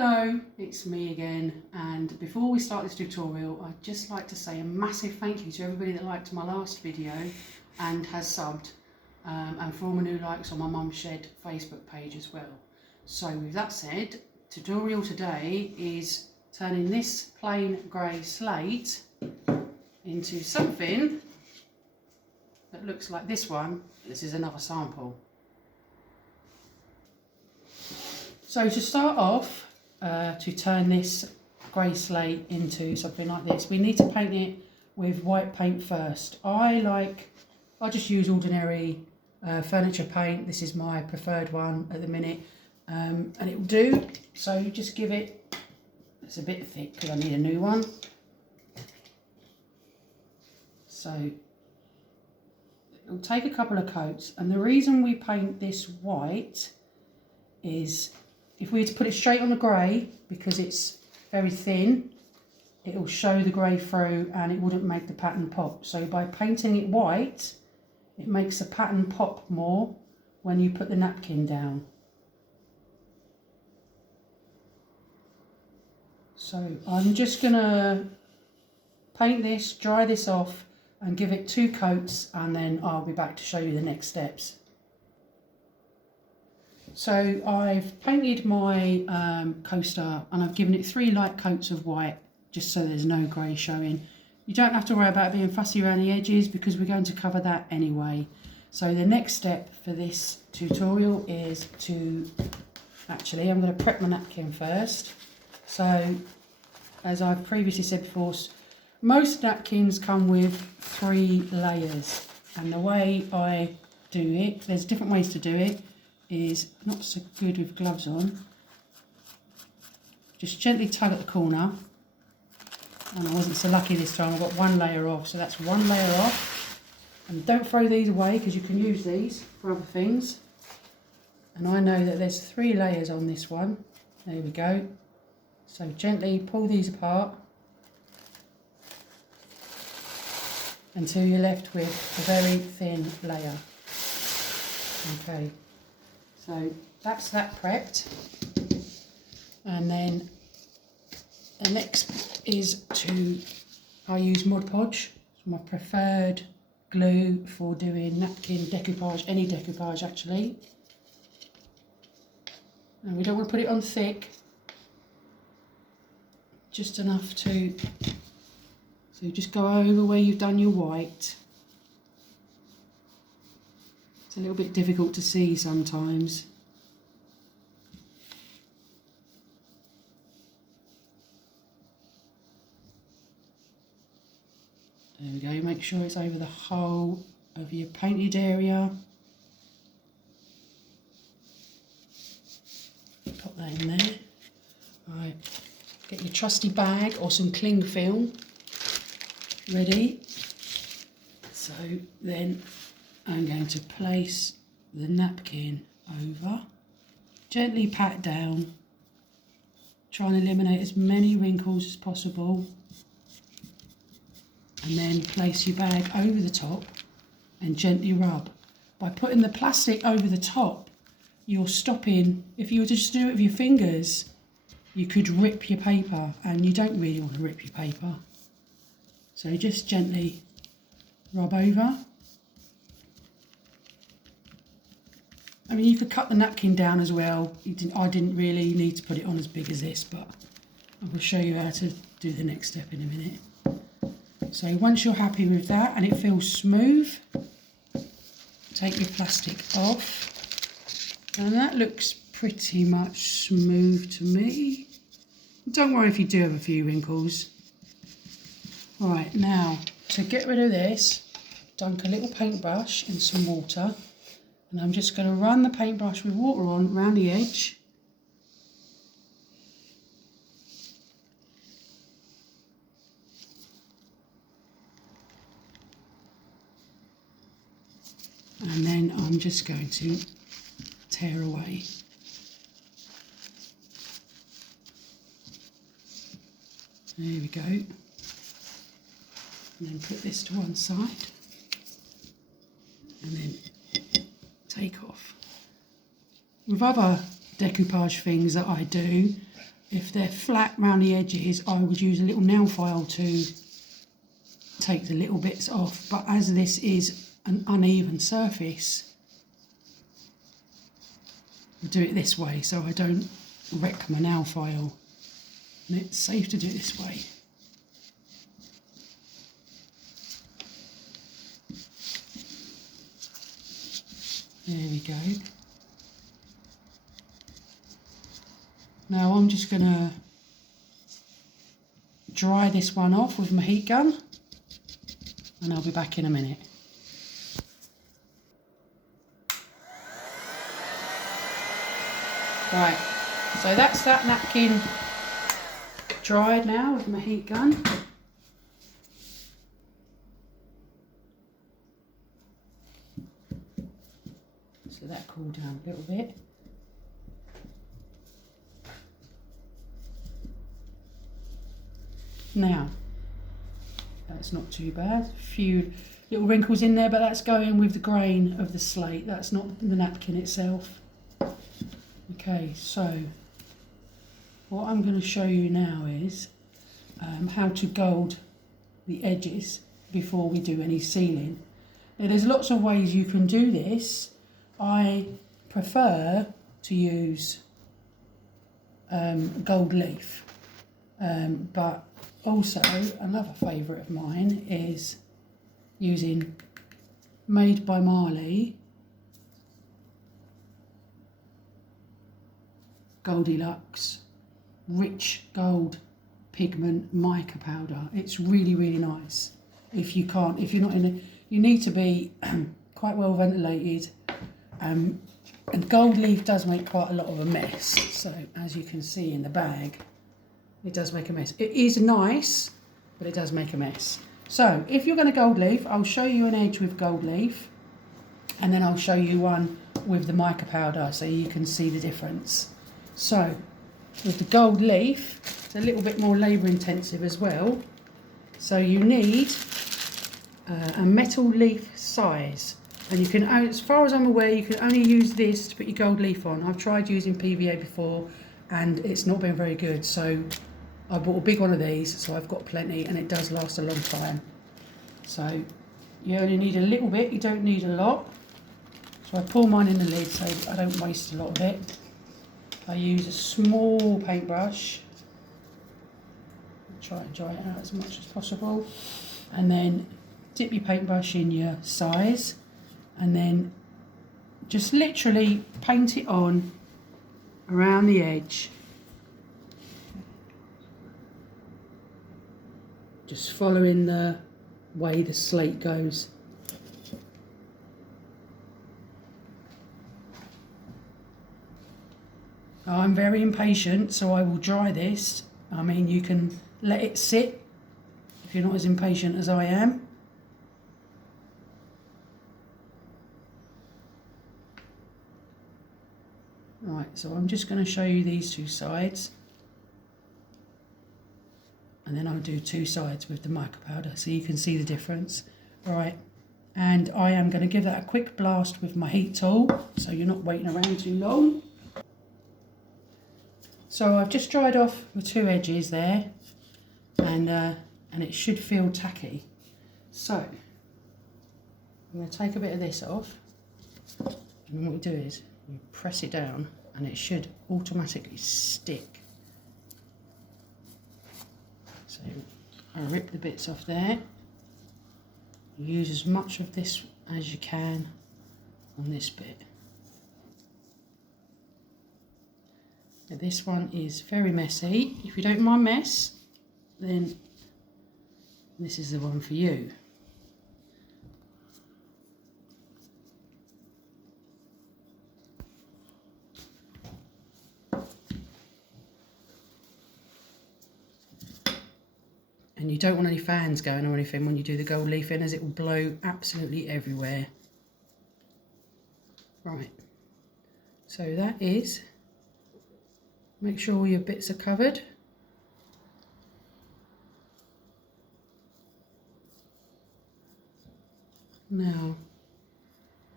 Hello, it's me again, and before we start this tutorial I'd just like to say a massive thank you to everybody that liked my last video and has subbed, and for all my new likes on my Mum Shed Facebook page as well. So with that said, tutorial today is turning this plain grey slate into something that looks like this one. This is another sample. So to start off, to turn this grey slate into something like this, we need to paint it with white paint first. I just use ordinary furniture paint. This is my preferred one at the minute, and it will do. So just give it, it's a bit thick because I need a new one. So it'll take a couple of coats, and the reason we paint this white is if we were to put it straight on the grey, because it's very thin, it will show the grey through and it wouldn't make the pattern pop. So by painting it white, it makes the pattern pop more when you put the napkin down. So I'm just going to paint this, dry this off and give it 2 coats, and then I'll be back to show you the next steps. So I've painted my coaster and I've given it 3 light coats of white, just so there's no grey showing. You don't have to worry about being fussy around the edges because we're going to cover that anyway. So the next step for this tutorial is to, actually I'm going to prep my napkin first. So as I've previously said before, most napkins come with 3 layers, and the way I do it, there's different ways to do it, is not so good with gloves on. Just gently tug at the corner, and I wasn't so lucky this time. I got 1 layer off, so that's 1 layer off. And don't throw these away because you can use these for other things. And I know that there's 3 layers on this one. There we go. So gently pull these apart until you're left with a very thin layer. Okay. So that's that prepped, and then the next is I use Mod Podge. It's my preferred glue for doing napkin decoupage, any decoupage actually. And we don't want to put it on thick, just enough to, so just go over where you've done your white. It's a little bit difficult to see sometimes. There we go, make sure it's over the whole of your painted area. Pop that in there. Right, get your trusty bag or some cling film ready. So then I'm going to place the napkin over, gently pat down, try and eliminate as many wrinkles as possible, and then place your bag over the top and gently rub. By putting the plastic over the top, you're stopping, if you were to just do it with your fingers, you could rip your paper, and you don't really want to rip your paper. So just gently rub over. I mean, you could cut the napkin down as well. I didn't really need to put it on as big as this, but I will show you how to do the next step in a minute. So once you're happy with that and it feels smooth, take your plastic off. And that looks pretty much smooth to me. Don't worry if you do have a few wrinkles. Right, now to get rid of this, dunk a little paintbrush in some water. And I'm just going to run the paintbrush with water on around the edge. And then I'm just going to tear away. There we go. And then put this to one side. And then take off. With other decoupage things that I do, if they're flat around the edges, I would use a little nail file to take the little bits off. But as this is an uneven surface, I do it this way so I don't wreck my nail file. And it's safe to do it this way. There we go. Now I'm just going to dry this one off with my heat gun, and I'll be back in a minute. Right, so that's that napkin dried now with my heat gun. So that cooled down a little bit. Now, that's not too bad. A few little wrinkles in there, but that's going with the grain of the slate. That's not the napkin itself. Okay, so what I'm going to show you now is how to gold the edges before we do any sealing. Now, there's lots of ways you can do this. I prefer to use gold leaf, but also another favourite of mine is using Made by Marley Goldilux rich gold pigment mica powder. It's really, really nice. If you're not in it, you need to be quite well ventilated. And gold leaf does make quite a lot of a mess. So as you can see in the bag, it does make a mess. It is nice, but it does make a mess. So if you're going to gold leaf, I'll show you an edge with gold leaf, and then I'll show you one with the mica powder so you can see the difference. So with the gold leaf, it's a little bit more labour intensive as well. So you need a metal leaf size. And you can, as far as I'm aware, you can only use this to put your gold leaf on. I've tried using PVA before and it's not been very good. So I bought a big one of these, so I've got plenty, and it does last a long time. So you only need a little bit, you don't need a lot. So I pour mine in the lid so I don't waste a lot of it. I use a small paintbrush. Try and dry it out as much as possible. And then dip your paintbrush in your size, and then just literally paint it on around the edge. Just following the way the slate goes. I'm very impatient, so I will dry this. I mean, you can let it sit if you're not as impatient as I am. Right, so I'm just going to show you these two sides, and then I'll do two sides with the mica powder so you can see the difference. Right, and I am going to give that a quick blast with my heat tool so you're not waiting around too long. So I've just dried off the two edges there, and it should feel tacky. So I'm going to take a bit of this off, and then what we do is you press it down and it should automatically stick. So I rip the bits off there. Use as much of this as you can on this bit. Now this one is very messy. If you don't mind mess, then this is the one for you. And you don't want any fans going or anything when you do the gold leaf in, as it will blow absolutely everywhere. Right, so that is, make sure all your bits are covered. Now,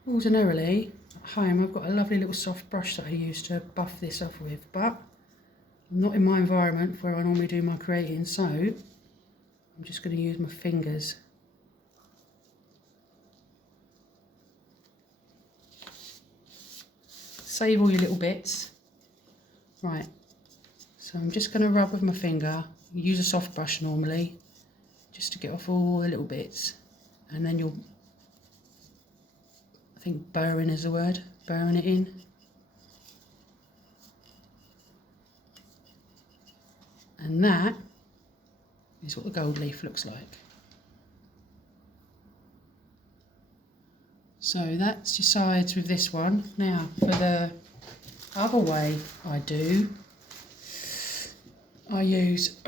ordinarily at home I've got a lovely little soft brush that I use to buff this off with, but not in my environment where I normally do my creating, so I'm just going to use my fingers. Save all your little bits. Right, so I'm just going to rub with my finger. Use a soft brush normally, just to get off all the little bits. And then you'll, I think burring is the word, burring it in. And that is what the gold leaf looks like. So that's your sides with this one. Now for the other way I do, I use,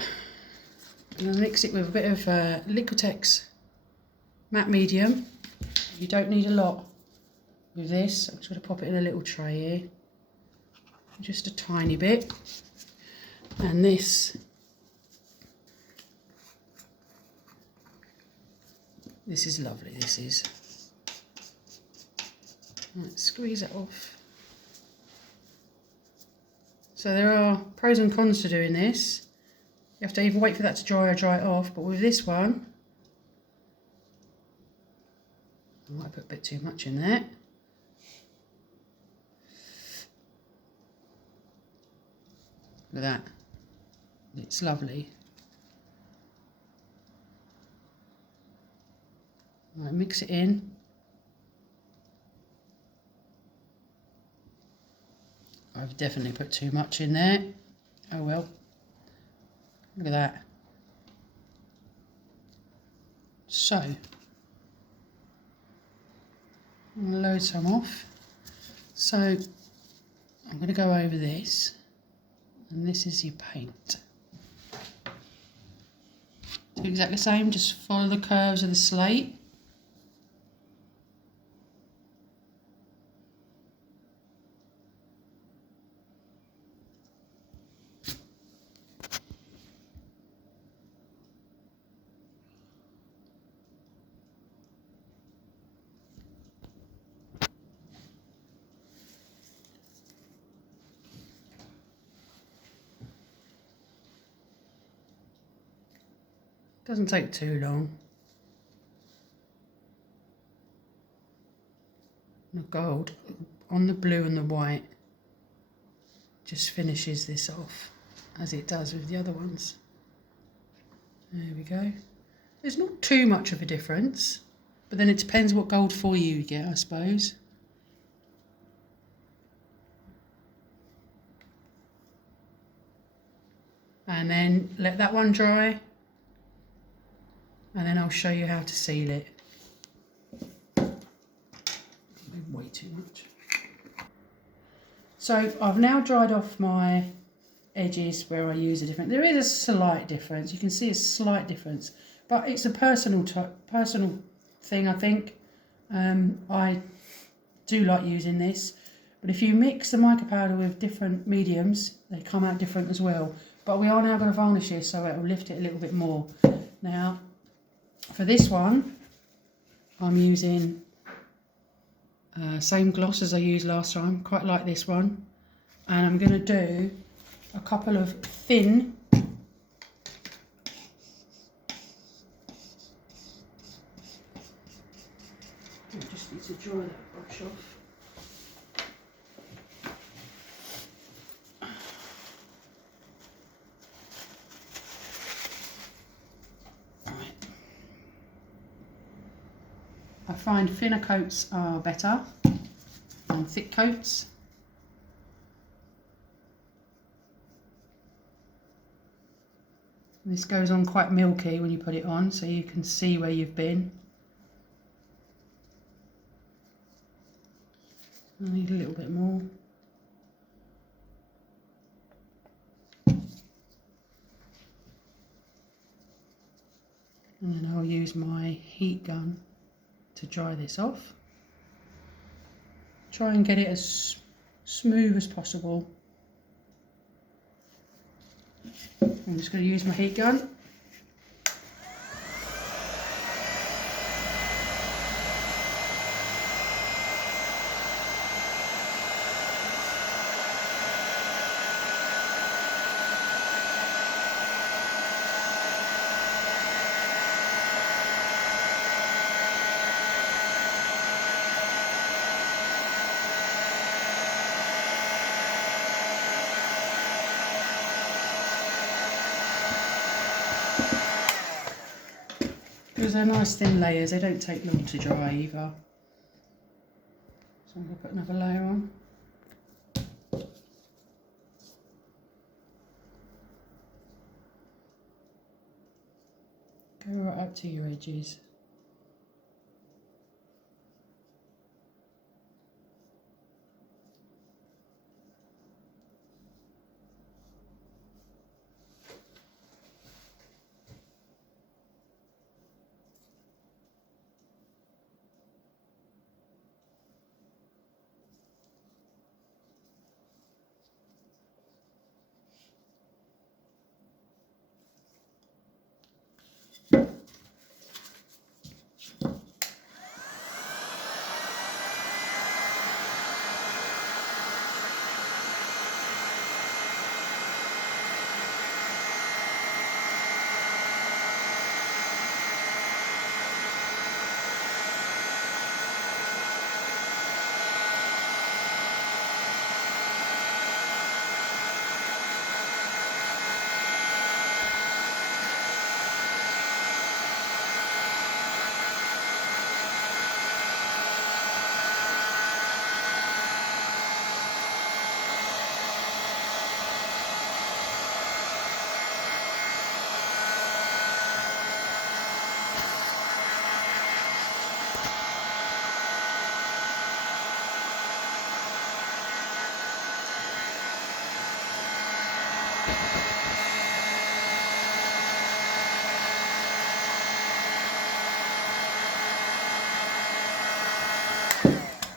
and I mix it with a bit of Liquitex matte medium. You don't need a lot with this. I'm just going to pop it in a little tray here, just a tiny bit. And this is lovely, this is. Right, squeeze it off. So there are pros and cons to doing this. You have to either wait for that to dry or dry it off, but with this one, I might put a bit too much in there. Look at that. It's lovely. Right, mix it in. I've definitely put too much in there. Oh well. Look at that. So, I'm going to load some off. So, I'm going to go over this. And this is your paint. Do exactly the same, just follow the curves of the slate. Doesn't take too long. The gold on the blue and the white just finishes this off as it does with the other ones. There we go. There's not too much of a difference, but then it depends what gold foil you get, I suppose. And then let that one dry, and then I'll show you how to seal it. Way too much. So I've now dried off my edges where I use a different. There is a slight difference. You can see a slight difference, but it's a personal thing. I think I do like using this. But if you mix the mica powder with different mediums, they come out different as well. But we are now going to varnish this, so it will lift it a little bit more. Now, for this one, I'm using same gloss as I used last time. Quite like this one. And I'm going to do a couple of thin I just need to dry that brush off. I find thinner coats are better than thick coats. This goes on quite milky when you put it on, so you can see where you've been. I need a little bit more. And then I'll use my heat gun to dry this off. Try and get it as smooth as possible. I'm just going to use my heat gun. because they're nice thin layers, they don't take long to dry either. So I'm going to put another layer on. Go right up to your edges.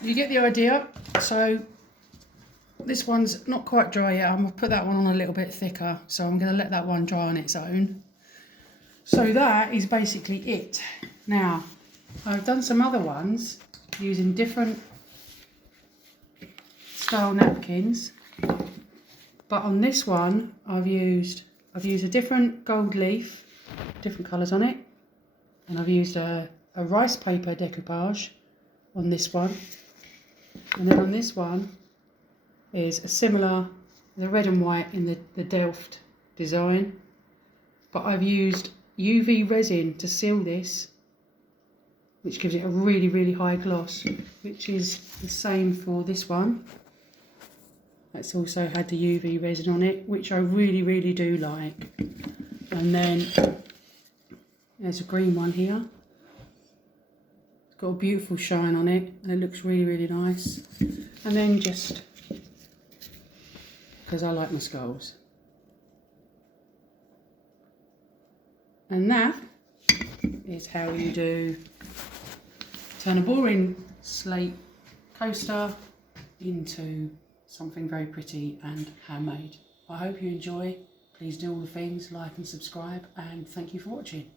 You get the idea. So this one's not quite dry yet. I'm going to put that one on a little bit thicker. So I'm going to let that one dry on its own. So that is basically it. Now, I've done some other ones using different style napkins. But on this one, I've used a different gold leaf, different colours on it. And I've used a rice paper decoupage on this one. And then on this one is a similar, the red and white in the Delft design. But I've used UV resin to seal this, which gives it a really, really high gloss, which is the same for this one. That's also had the UV resin on it, which I really, really do like. And then there's a green one here. It's got a beautiful shine on it and it looks really, really nice. And then just because I like my skulls. And that is how you turn a boring slate coaster into something very pretty and handmade. I hope you enjoy. Please do all the things, like and subscribe, and thank you for watching.